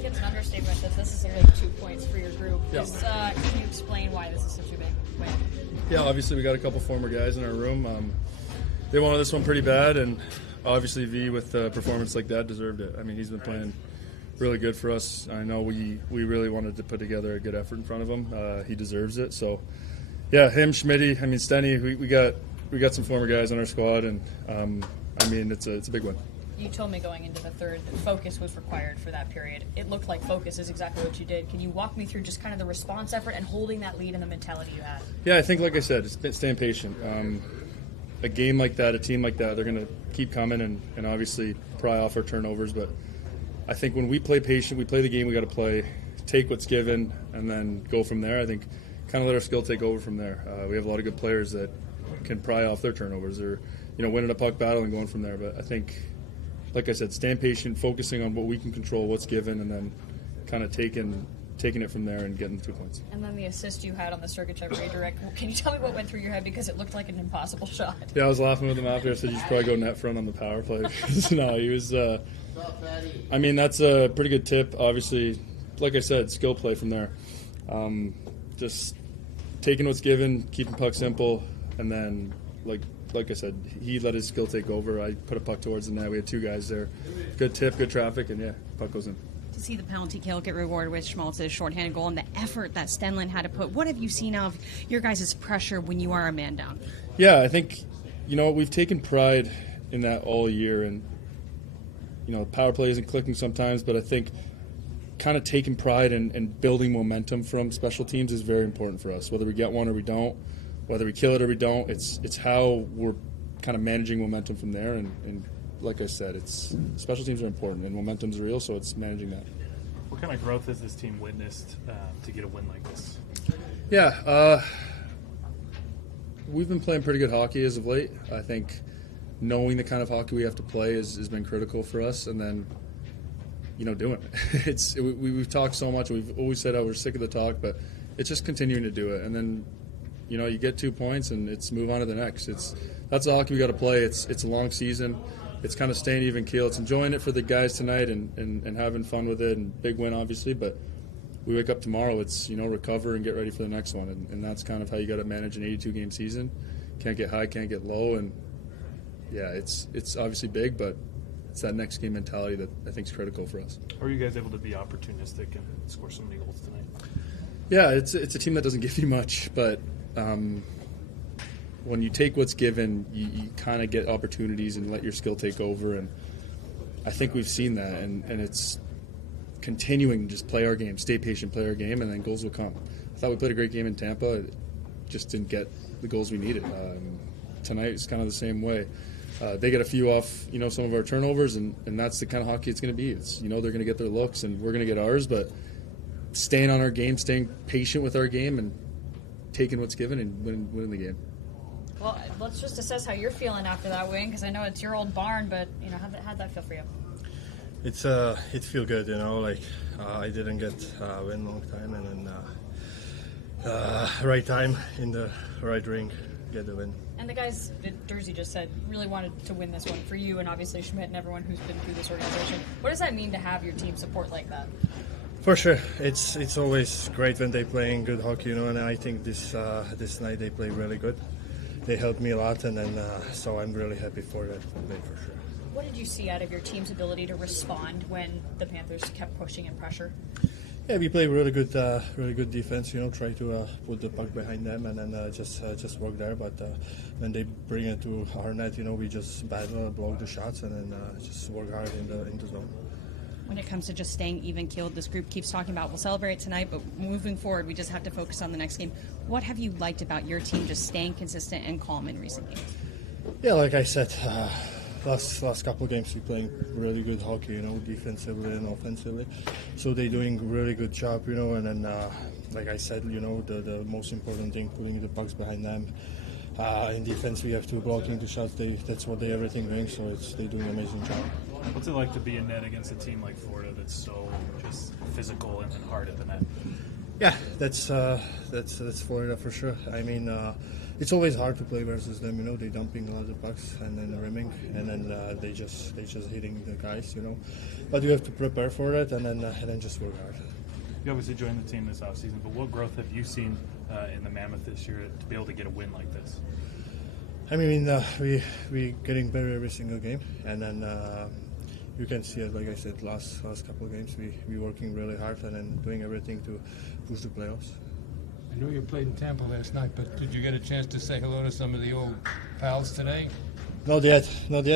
think it's an understatement that this is a big 2 points for your group. Yeah. Can you explain why this is such a big win? Yeah, obviously we got a couple former guys in our room. They wanted this one pretty bad, and obviously V, with a performance like that, deserved it. I mean, he's been playing really good for us. I know we really wanted to put together a good effort in front of him. He deserves it. So, yeah, him, Schmitty, I mean, Stenny, we got some former guys on our squad, and I mean, it's a big one. You told me going into the third that focus was required for that period. It looked like focus is exactly what you did. Can you walk me through just kind of the response effort and holding that lead and the mentality you had? Yeah, I think, like I said, it's staying patient. A game like that, a team like that, they're going to keep coming and obviously pry off our turnovers. But I think when we play patient, we play the game we got to play, take what's given, and then go from there. I think kind of let our skill take over from there. We have a lot of good players that can pry off their turnovers or, winning a puck battle and going from there. But I think, like I said, staying patient, focusing on what we can control, what's given, and then kind of taking it from there and getting the 2 points. And then the assist you had on the Sergachev redirect, can you tell me what went through your head, because it looked like an impossible shot? Yeah, I was laughing with him after. I said, you should probably go net front on the power play. No, he was I mean, that's a pretty good tip. Obviously, like I said, skill play from there. Just taking what's given, keeping puck simple, and then, like I said, he let his skill take over. I put a puck towards the net. We had two guys there. Good tip, good traffic, and yeah, puck goes in. To see the penalty kill get rewarded with Schmaltz's shorthanded goal and the effort that Stenlund had to put, what have you seen of your guys' pressure when you are a man down? Yeah, I think, we've taken pride in that all year, and, power play isn't clicking sometimes, but I think kind of taking pride and building momentum from special teams is very important for us, whether we get one or we don't. Whether we kill it or we don't, it's how we're kind of managing momentum from there. And like I said, it's special teams are important, and momentum's real, so it's managing that. What kind of growth has this team witnessed to get a win like this? Yeah, we've been playing pretty good hockey as of late. I think knowing the kind of hockey we have to play has been critical for us, and then doing it. We've talked so much. We've always said, we're sick of the talk, but it's just continuing to do it, and then. You get 2 points and it's move on to the next. That's the hockey we got to play. It's a long season. It's kind of staying even keel. It's enjoying it for the guys tonight and having fun with it, and big win obviously. But we wake up tomorrow. It's recover and get ready for the next one, and that's kind of how you got to manage an 82-game season. Can't get high, can't get low, and yeah, it's obviously big, but it's that next game mentality that I think is critical for us. Are you guys able to be opportunistic and score so many goals tonight? Yeah, it's a team that doesn't give you much, but. When you take what's given, you kind of get opportunities and let your skill take over, and I think we've seen that, and it's continuing to just play our game, stay patient, play our game, and then goals will come. I thought we played a great game in Tampa, just didn't get the goals we needed. Tonight it's kind of the same way. They get a few off, some of our turnovers, and that's the kind of hockey it's going to be. It's they're going to get their looks, and we're going to get ours, but staying on our game, staying patient with our game, and taking what's given and winning the game. Well, let's just assess how you're feeling after that win, because I know it's your old barn, but how'd that feel for you? It feel good, I didn't get a win long time, and then right time in the right ring, get the win. And the guys that Durzi just said really wanted to win this one for you, and obviously Schmidt and everyone who's been through this organization. What does that mean to have your team support like that? For sure, it's always great when they playing good hockey, and I think this night they play really good. They helped me a lot, and then so I'm really happy for that play for sure. What did you see out of your team's ability to respond when the Panthers kept pushing and pressure? Yeah, we play really good defense. Try to put the puck behind them, and then just work there. But when they bring it to our net, we just battle, block the shots, and then just work hard in the zone. When it comes to just staying even-keeled, this group keeps talking about we'll celebrate tonight, but moving forward, we just have to focus on the next game. What have you liked about your team just staying consistent and calm in recent games? Yeah, like I said, last couple of games we playing really good hockey, defensively and offensively. So they're doing a really good job, and then like I said, the most important thing, putting the pucks behind them. In defense, we have to blocking the shots. That's what everything doing. So they're doing an amazing job. What's it like to be in net against a team like Florida that's so just physical and hard at the net? Yeah, that's Florida for sure. I mean, it's always hard to play versus them. You know, they dumping a lot of pucks and then rimming, and then they just hitting the guys. You know, but you have to prepare for it and then just work hard. You obviously joined the team this offseason, but what growth have you seen in the Mammoth this year to be able to get a win like this? I mean, we getting better every single game, and then you can see it. Like I said, last couple of games, we working really hard and then doing everything to push the playoffs. I know you played in Tampa last night, but did you get a chance to say hello to some of the old pals today? Not yet,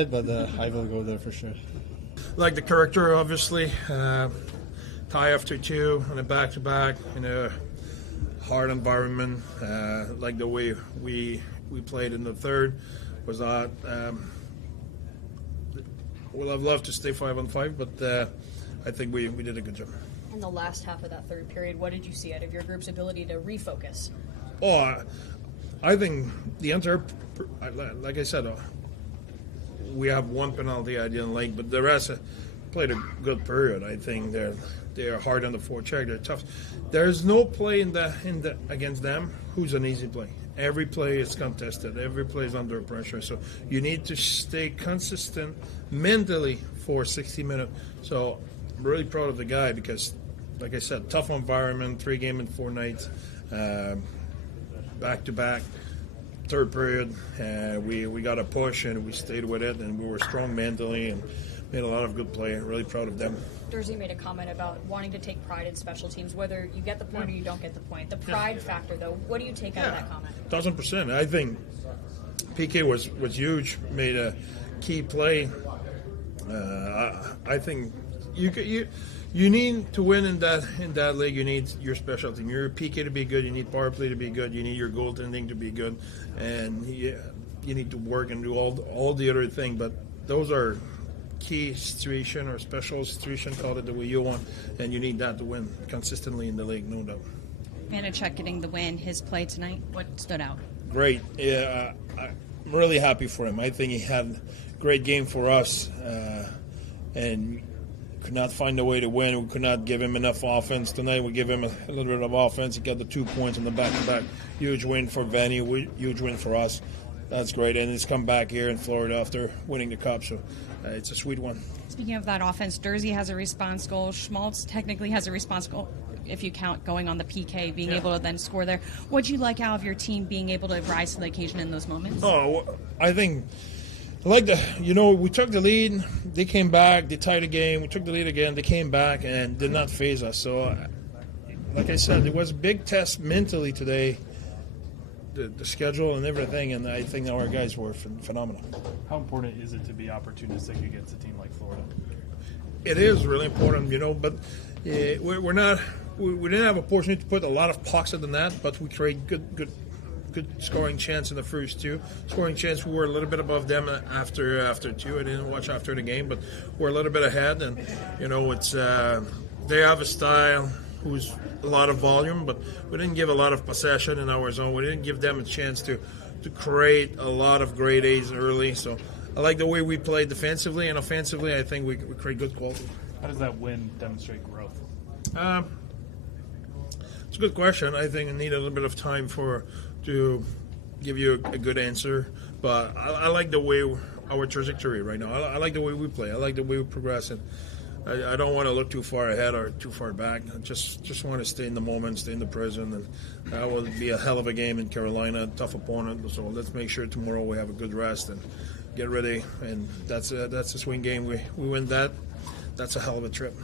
but I will go there for sure. Like the character, obviously. Tie after two on a back-to-back in a hard environment. Like the way we played in the third was not. Well, I'd love to stay 5-on-5, but I think we did a good job. In the last half of that third period, what did you see out of your group's ability to refocus? Oh, I think the entire, like I said, we have one penalty I didn't like, but the rest played a good period. I think they're hard on the forecheck. They're tough. There's no play in the against them who's an easy play. Every play is contested. Every play is under pressure. So you need to stay consistent mentally for 60 minutes. So I'm really proud of the guy because, like I said, tough environment, 3 games in 4 nights, back to back. Third period, we got a push and we stayed with it, and we were strong mentally and made a lot of good play. Really proud of them. Durzi made a comment about wanting to take pride in special teams, whether you get the point or you don't get the point. The pride factor, though, what do you take out of that comment? 1,000%. I think PK was huge, made a key play. I think you need to win in that league. You need your special team. Your PK to be good. You need power play to be good. You need your goaltending to be good, and you need to work and do all the other thing. But those are key situation or special situation, call it the way you want, and you need that to win consistently in the league, no doubt. Vaněček getting the win, his play tonight, what stood out? Great. Yeah, I'm really happy for him. I think he had a great game for us, and could not find a way to win. We could not give him enough offense. Tonight we give him a little bit of offense. He got the 2 points in the back-to-back. Huge win for Vanny, huge win for us. That's great. And he's come back here in Florida after winning the Cup, so it's a sweet one. Speaking of that offense, Durzi has a response goal. Schmaltz technically has a response goal, if you count going on the PK, being able to then score there. What'd you like out of your team being able to rise to the occasion in those moments? Oh, I think, we took the lead, they came back, they tied the game, we took the lead again, they came back and did not phase us. So, like I said, it was a big test mentally today, the schedule and everything, and I think our guys were phenomenal. How important is it to be opportunistic against a team like Florida? It is really important, but we're not. We didn't have a opportunity to put a lot of pucks in the net, but we create good scoring chance in the first 2. Scoring chance, we were a little bit above them after 2. I didn't watch after the game, but we're a little bit ahead, and it's they have a style who's a lot of volume, but we didn't give a lot of possession in our zone. We didn't give them a chance to create a lot of grade A's early. So I like the way we played defensively and offensively. I think we create good quality. How does that win demonstrate growth? It's a good question. I think I need a little bit of time to give you a good answer. But I like the way our trajectory right now. I like the way we play. I like the way we progress. And I don't want to look too far ahead or too far back. I just want to stay in the moment, stay in the present, and that will be a hell of a game in Carolina, tough opponent. So let's make sure tomorrow we have a good rest and get ready. And that's a swing game. We win that. That's a hell of a trip.